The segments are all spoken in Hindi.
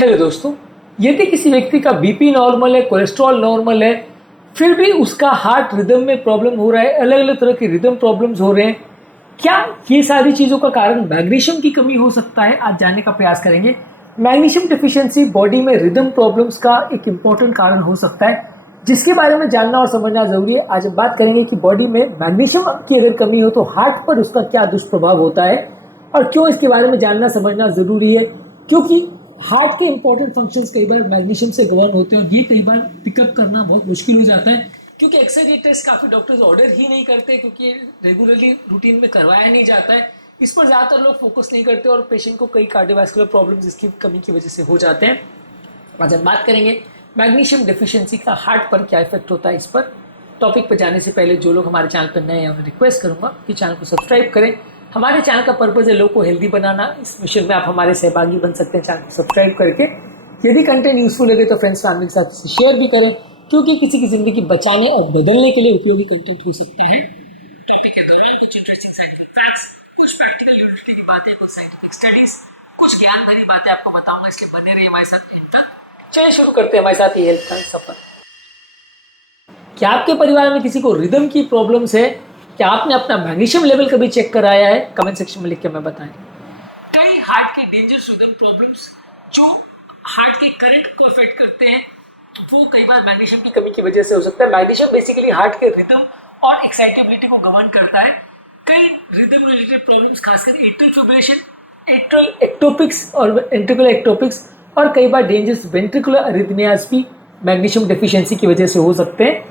हेलो दोस्तों, यदि किसी व्यक्ति का बीपी नॉर्मल है, कोलेस्ट्रॉल नॉर्मल है, फिर भी उसका हार्ट रिदम में प्रॉब्लम हो रहा है, अलग अलग तरह के रिदम प्रॉब्लम्स हो रहे हैं, क्या ये सारी चीज़ों का कारण मैग्नीशियम की कमी हो सकता है? आज जानने का प्रयास करेंगे। मैग्नीशियम डिफिशियंसी बॉडी में रिदम प्रॉब्लम्स का एक इम्पॉर्टेंट कारण हो सकता है, जिसके बारे में जानना और समझना जरूरी है। आज हम बात करेंगे कि बॉडी में मैग्नीशियम की अगर कमी हो तो हार्ट पर उसका क्या दुष्प्रभाव होता है और क्यों इसके बारे में जानना समझना जरूरी है, क्योंकि हार्ट के इंपॉर्टेंट फंक्शंस कई बार मैग्नीशियम से गवर्न होते हैं और ये कई बार पिकअप करना बहुत मुश्किल हो जाता है, क्योंकि अक्सर ये टेस्ट काफ़ी डॉक्टर्स ऑर्डर ही नहीं करते, क्योंकि रेगुलरली रूटीन में करवाया नहीं जाता है। इस पर ज़्यादातर लोग फोकस नहीं करते और पेशेंट को कई कार्डियोवैस्कुलर प्रॉब्लम्स इसकी कमी की वजह से हो जाते हैं। आज हम बात करेंगे मैग्नीशियम डेफिशिएंसी का हार्ट पर क्या इफेक्ट होता है। इस पर टॉपिक पर जाने से पहले जो लोग हमारे चैनल पर नए हैं उन्हें रिक्वेस्ट करूंगा कि चैनल को सब्सक्राइब करें। हमारे चैनल का पर्पज़ है लोग को हेल्दी बनाना। इस मिशन में आप हमारे सहभागी बन सकते हैं चैनल को सब्सक्राइब करके। यदि कंटेंट यूजफुल लगे तो फ्रेंड्स फैमिली के साथ शेयर भी करें, क्योंकि किसी की जिंदगी बचाने और बदलने के लिए उपयोगी कंटेंट हो सकता है। टॉपिक के दौरान कुछ इंटरेस्टिंग साइंटिफिक फैक्ट्स, कुछ प्रैक्टिकल यूटिलिटी की बातें, कुछ साइंटिफिक स्टडीज, कुछ ज्ञान भरी बातें आपको बताऊंगा, इसलिए बने रहिए हमारे साथ एंड तक। चलिए शुरू करते हैं हमारे साथ ये हेल्थ का सफर। क्या आपके परिवार में किसी को रिदम की प्रॉब्लम्स है? क्या आपने अपना मैग्नीशियम लेवल कभी चेक कराया है? कमेंट सेक्शन में लिख के हमें बताएं। कई हार्ट के डेंजरस रिदम प्रॉब्लम्स जो हार्ट के करंट को अफेक्ट करते हैं वो कई बार मैग्नीशियम की कमी की वजह से हो सकता है। मैग्नीशियम बेसिकली हार्ट के रिदम और एक्साइटेबिलिटी को गवर्न करता है। कई रिदम रिलेटेड प्रॉब्लम्स, खासकर एट्रियल फिब्रिलेशन, एट्रियल एक्टोपिक्स और वेंट्रिकुलर एक्टोपिक्स और कई बार डेंजरस वेंट्रिकुलर अरिथमियाज भी मैग्नीशियम डेफिशिएंसी की वजह से हो सकते हैं।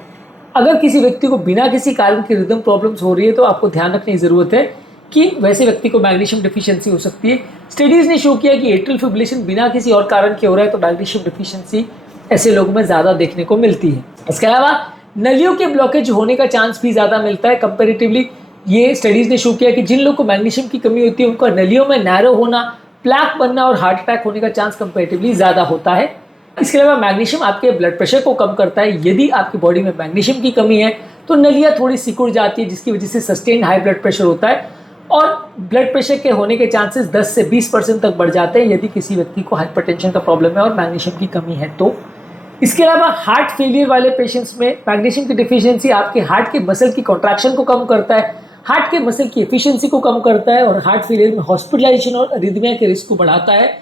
अगर किसी व्यक्ति को बिना किसी कारण की रिदम प्रॉब्लम्स हो रही है तो आपको ध्यान रखने की जरूरत है कि वैसे व्यक्ति को मैग्नीशियम डेफिशिएंसी हो सकती है। स्टडीज ने शो किया कि एट्रियल फिब्रिलेशन बिना किसी और कारण के हो रहा है तो मैग्नीशियम डेफिशिएंसी ऐसे लोगों में ज्यादा देखने को मिलती है। इसके अलावा नलियों के ब्लॉकेज होने का चांस भी ज्यादा मिलता है कंपेरेटिवली। ये स्टडीज ने शो किया कि जिन लोगों को मैग्नीशियम की कमी होती है उनका नलियों में नैरो होना, प्लैक बनना और हार्ट अटैक होने का चांस कंपेरेटिवली ज्यादा होता है। इसके अलावा मैग्नीशियम आपके ब्लड प्रेशर को कम करता है। यदि आपकी बॉडी में मैग्नीशियम की कमी है तो नलियां थोड़ी सिकुड़ जाती है, जिसकी वजह से सस्टेन हाई ब्लड प्रेशर होता है और ब्लड प्रेशर के होने के चांसेस 10 से 20% तक बढ़ जाते हैं यदि किसी व्यक्ति को हाइपरटेंशन का प्रॉब्लम है और मैग्नीशियम की कमी है तो। इसके अलावा हार्ट फेलियर वाले पेशेंट्स में मैग्नीशियम की डिफिशियंसी आपके हार्ट के मसल की कॉन्ट्रैक्शन को कम करता है, हार्ट के मसल की एफिशिएंसी को कम करता है और हार्ट फेलियर में हॉस्पिटलाइजेशन और अरिथमिया के रिस्क को बढ़ाता है।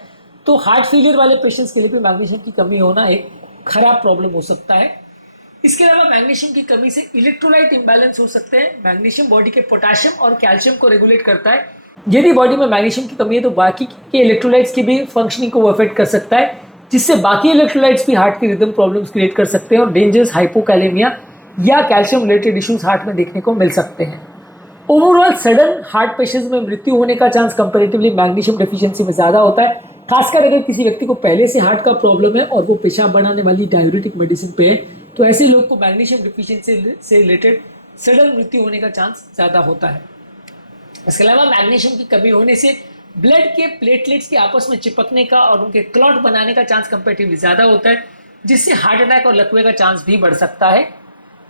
तो हार्ट फेलियर वाले पेशेंट्स के लिए भी मैग्नीशियम की कमी होना एक खराब प्रॉब्लम हो सकता है। इसके अलावा मैग्नीशियम की कमी से इलेक्ट्रोलाइट इंबैलेंस हो सकते हैं। मैग्नीशियम बॉडी के पोटेशियम और कैल्शियम को रेगुलेट करता है। यदि बॉडी में मैग्नीशियम की कमी है तो बाकी के इलेक्ट्रोलाइट्स की भी फंक्शनिंग को अफेक्ट कर सकता है, जिससे बाकी इलेक्ट्रोलाइट्स भी हार्ट की रिदम प्रॉब्लम्स क्रिएट कर सकते हैं और डेंजरस हाइपोकैलेमिया या कैल्शियम रिलेटेड इश्यूज हार्ट में देखने को मिल सकते हैं। ओवरऑल सडन हार्ट पेशेंट्स में मृत्यु होने का चांस कंपेरेटिवली मैग्नीशियम डेफिशिएंसी में ज्यादा होता है, खासकर अगर किसी व्यक्ति को पहले से हार्ट का प्रॉब्लम है और वो पेशाब बढ़ाने वाली डाययूरेटिक मेडिसिन पे है तो ऐसे लोग को मैग्नीशियम डिफिशिएंसी से रिलेटेड सडन मृत्यु होने का चांस ज्यादा होता है। इसके अलावा मैग्नीशियम की कमी होने से ब्लड के प्लेटलेट्स के आपस में चिपकने का और उनके क्लॉट बनाने का चांस कंपेरेटिवली ज्यादा होता है, जिससे हार्ट अटैक और लकवे का चांस भी बढ़ सकता है।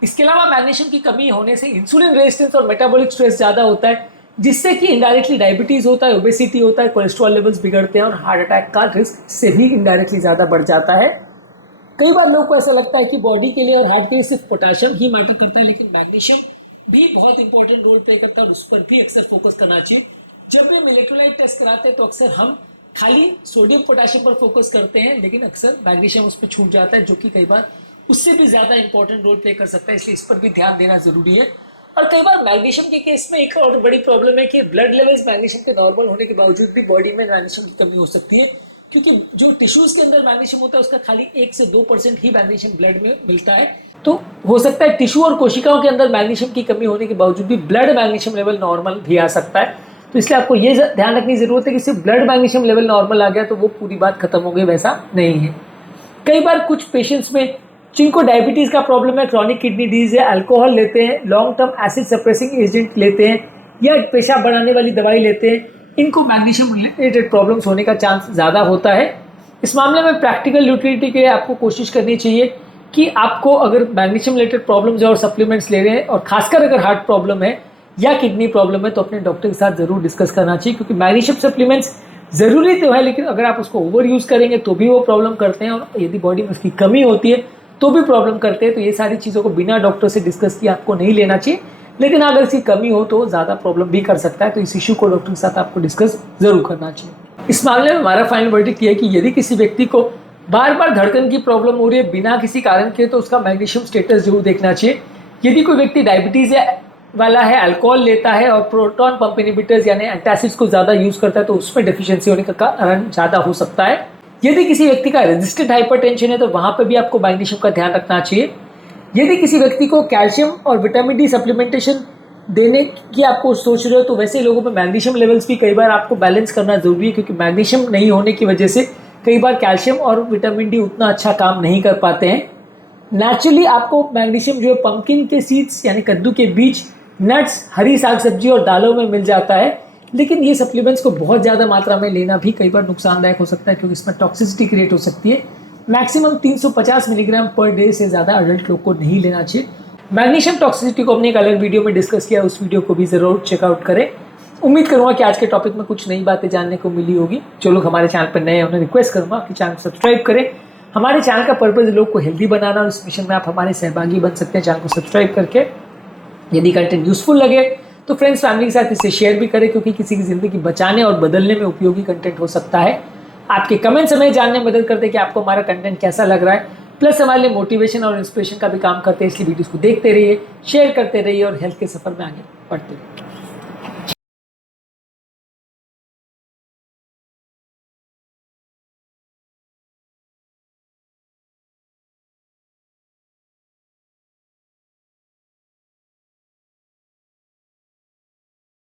इसके अलावा मैग्नीशियम की कमी होने से इंसुलिन रेजिस्टेंस और मेटाबॉलिक स्ट्रेस ज्यादा होता है, जिससे कि इनडायरेक्टली डायबिटीज होता है, ओबेसिटी होता है, कोलेस्ट्रॉल लेवल्स बिगड़ते हैं और हार्ट अटैक का रिस्क से भी इनडायरेक्टली ज्यादा बढ़ जाता है। कई बार लोगों को ऐसा लगता है कि बॉडी के लिए और हार्ट के लिए सिर्फ पोटेशियम ही मैटर करता है, लेकिन मैग्नीशियम भी बहुत इंपॉर्टेंट रोल प्ले करता है और उस पर भी अक्सर फोकस करना चाहिए। जब भी हम इलेक्ट्रोलाइट टेस्ट कराते हैं तो अक्सर हम खाली सोडियम पोटेशियम पर फोकस करते हैं, लेकिन अक्सर मैग्नीशियम उस पर छूट जाता है, जो कि कई बार उससे भी ज्यादा इंपॉर्टेंट रोल प्ले कर सकता है, इसलिए इस पर भी ध्यान देना जरूरी है। और कई बार मैग्नीशियम के केस में एक और बड़ी प्रॉब्लम है कि ब्लड लेवल्स मैग्नीशियम के नॉर्मल होने के बावजूद भी बॉडी में मैग्नीशियम की कमी हो सकती है, क्योंकि जो टिश्यूज के अंदर मैग्नीशियम होता है उसका खाली 1 से 2% ही मैग्नीशियम ब्लड में मिलता है। तो हो सकता है टिश्यू और कोशिकाओं के अंदर मैग्नीशियम की कमी होने के बावजूद भी ब्लड मैग्नीशियम लेवल नॉर्मल भी आ सकता है। तो इसलिए आपको ये ध्यान रखने की जरूरत है कि सिर्फ ब्लड मैग्नीशियम लेवल नॉर्मल आ गया तो वो पूरी बात खत्म हो गई, वैसा नहीं है। कई बार कुछ पेशेंट्स में जिनको डायबिटीज का प्रॉब्लम है, क्रॉनिक किडनी डिजीज है, अल्कोहल लेते हैं, long term acid suppressing agent लेते हैं या पेशाब बढ़ाने वाली दवाई लेते हैं, इनको मैग्नीशियम रिलेटेड प्रॉब्लम्स होने का चांस ज़्यादा होता है। इस मामले में प्रैक्टिकल यूटिलिटी के लिए आपको कोशिश करनी चाहिए कि आपको अगर मैग्नीशियम रिलेटेड प्रॉब्लम्स है और सप्लीमेंट्स ले रहे हैं और खासकर अगर हार्ट प्रॉब्लम है या किडनी प्रॉब्लम है तो अपने डॉक्टर के साथ जरूर डिस्कस करना चाहिए, क्योंकि मैग्नीशियम सप्लीमेंट्स ज़रूरी तो है, लेकिन अगर आप उसको ओवर यूज़ करेंगे तो भी वो प्रॉब्लम करते हैं, और यदि बॉडी में उसकी कमी होती है तो भी प्रॉब्लम करते हैं। तो ये सारी चीज़ों को बिना डॉक्टर से डिस्कस किए आपको नहीं लेना चाहिए, लेकिन अगर इसकी कमी हो तो ज़्यादा प्रॉब्लम भी कर सकता है, तो इस इशू को डॉक्टर के साथ आपको डिस्कस ज़रूर करना चाहिए। इस मामले में हमारा फाइनल वर्डिक्ट ये है कि यदि किसी व्यक्ति को बार बार धड़कन की प्रॉब्लम हो रही है बिना किसी कारण के, तो उसका मैग्नीशियम स्टेटस जरूर देखना चाहिए। यदि कोई व्यक्ति डायबिटीज़ वाला है, अल्कोहल लेता है और प्रोटॉन पंप इनहिबिटर्स यानी एंटासिड्स को ज़्यादा यूज़ करता है, तो उसमें डेफिशिएंसी होने का कारण ज़्यादा हो सकता है। यदि किसी व्यक्ति का रेजिस्टेंट हाइपरटेंशन है तो वहाँ पर भी आपको मैग्नीशियम का ध्यान रखना चाहिए। यदि किसी व्यक्ति को कैल्शियम और विटामिन डी सप्लीमेंटेशन देने की आपको सोच रहे हो, तो वैसे लोगों में मैग्नीशियम लेवल्स भी कई बार आपको बैलेंस करना ज़रूरी है, क्योंकि मैग्नीशियम नहीं होने की वजह से कई बार कैल्शियम और विटामिन डी उतना अच्छा काम नहीं कर पाते हैं। नेचुरली आपको मैग्नीशियम जो है पंपकिन के सीड्स यानी कद्दू के बीज, नट्स, हरी साग सब्जी और दालों में मिल जाता है, लेकिन ये सप्लीमेंट्स को बहुत ज़्यादा मात्रा में लेना भी कई बार नुकसानदायक हो सकता है, क्योंकि इसमें टॉक्सिसिटी क्रिएट हो सकती है। मैक्सिमम 350 मिलीग्राम पर डे से ज़्यादा अडल्ट लोग को नहीं लेना चाहिए। मैग्नीशियम टॉक्सिसिटी को हमने एक अलग वीडियो में डिस्कस किया, उस वीडियो को भी ज़रूर चेकआउट करें। उम्मीद करूँगा कि आज के टॉपिक में कुछ नई बातें जानने को मिली होगी। जो लोग हमारे चैनल पर नए हैं उन्हें रिक्वेस्ट करूँगा कि चैनल सब्सक्राइब करें। हमारे चैनल का पर्पज़ लोग को हेल्दी बनाना, और इस मिशन में आप हमारे सहभागी बन सकते हैं चैनल को सब्सक्राइब करके। यदि कंटेंट यूजफुल लगे तो फ्रेंड्स फैमिली के साथ इसे शेयर भी करें, क्योंकि किसी की ज़िंदगी बचाने और बदलने में उपयोगी कंटेंट हो सकता है। आपके कमेंट्स हमें जानने में मदद करते हैं कि आपको हमारा कंटेंट कैसा लग रहा है, प्लस हमारे लिए मोटिवेशन और इंस्पिरेशन का भी काम करते हैं। इसलिए वीडियोस को देखते रहिए, शेयर करते रहिए और हेल्थ के सफ़र में आगे बढ़ते रहिए।